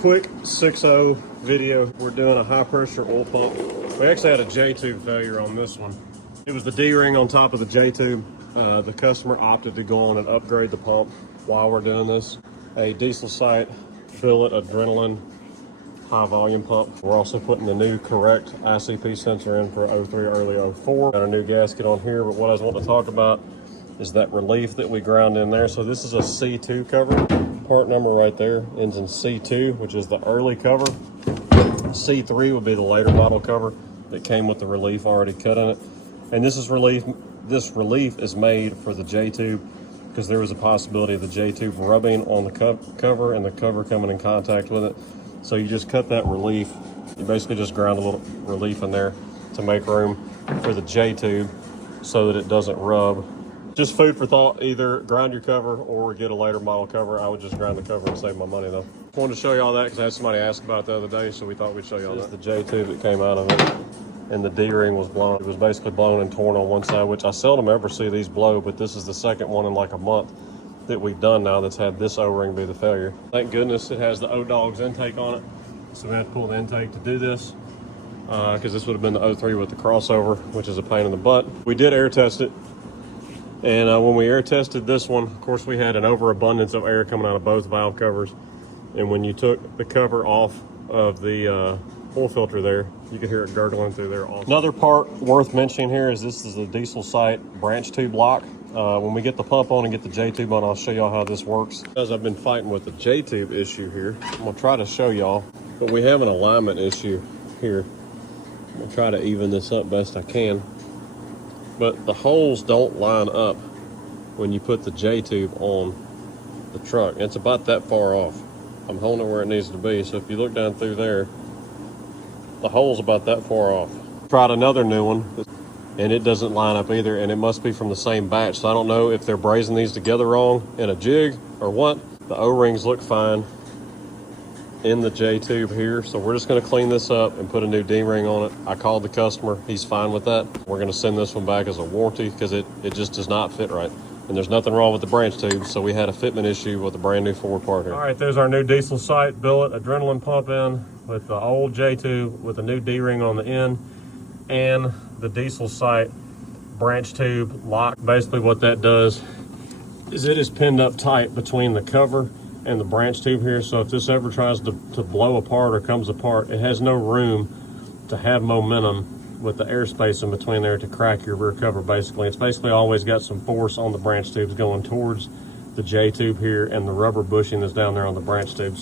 Quick 6.0 video. We're doing a high pressure oil pump. We actually had a J-tube failure on this one. It was the D-ring on top of the J-tube. The customer opted to go on and upgrade the pump while we're doing this. A diesel site billet adrenaline high volume pump. We're also putting the new correct ICP sensor in for 03 early 04. Got a new gasket on here, but what I was wanting to talk about is that relief that we ground in there. So this is a C2 cover. Part number right there ends in C2, which is the early cover. C3 would be the later model cover that came with the relief already cut in it. And this relief is made for the J-tube because there was a possibility of the J-tube rubbing on the cover and the cover coming in contact with it. So you just cut that relief. You basically just ground a little relief in there to make room for the J-tube so that it doesn't rub. Just food for thought, either grind your cover or get a later model cover. I would just grind the cover and save my money though. Wanted to show y'all that because I had somebody ask about it the other day, so we thought we'd show y'all that. The J-tube that came out of it, and the D-ring was blown. It was basically blown and torn on one side, which I seldom ever see these blow, but this is the second one in like a month that we've done now that's had this O-ring be the failure. Thank goodness it has the O-Dogs intake on it, so we have to pull the intake to do this because this would have been the 03 with the crossover, which is a pain in the butt. We did air test it. And when we air tested this one, of course, we had an overabundance of air coming out of both valve covers. And when you took the cover off of the oil filter there, you could hear it gurgling through there also. Another part worth mentioning here is this is the diesel site branch tube lock. When we get the pump on and get the J-tube on, I'll show y'all how this works. As I've been fighting with the J-tube issue here, I'm gonna try to show y'all, but we have an alignment issue here. I'm gonna try to even this up best I can. But the holes don't line up when you put the J-tube on the truck. It's about that far off. I'm holding it where it needs to be. So if you look down through there, the hole's about that far off. Tried another new one and it doesn't line up either, and it must be from the same batch. So I don't know if they're brazing these together wrong in a jig or what. The O-rings look fine in the J-tube here, so we're just going to clean this up and put a new D-ring on it. I called the customer, he's fine with that. We're going to send this one back as a warranty because it just does not fit right, and there's nothing wrong with the branch tube, so we had a fitment issue with a brand new forward part here. All right, there's our new diesel site billet adrenaline pump in with the old J-tube with a new D-ring on the end and the diesel site branch tube lock. Basically what that does is it is pinned up tight between the cover and the branch tube here, so if this ever tries to blow apart or comes apart, it has no room to have momentum with the airspace in between there to crack your rear cover. Basically, it's basically always got some force on the branch tubes going towards the J-tube here and the rubber bushing that's down there on the branch tubes.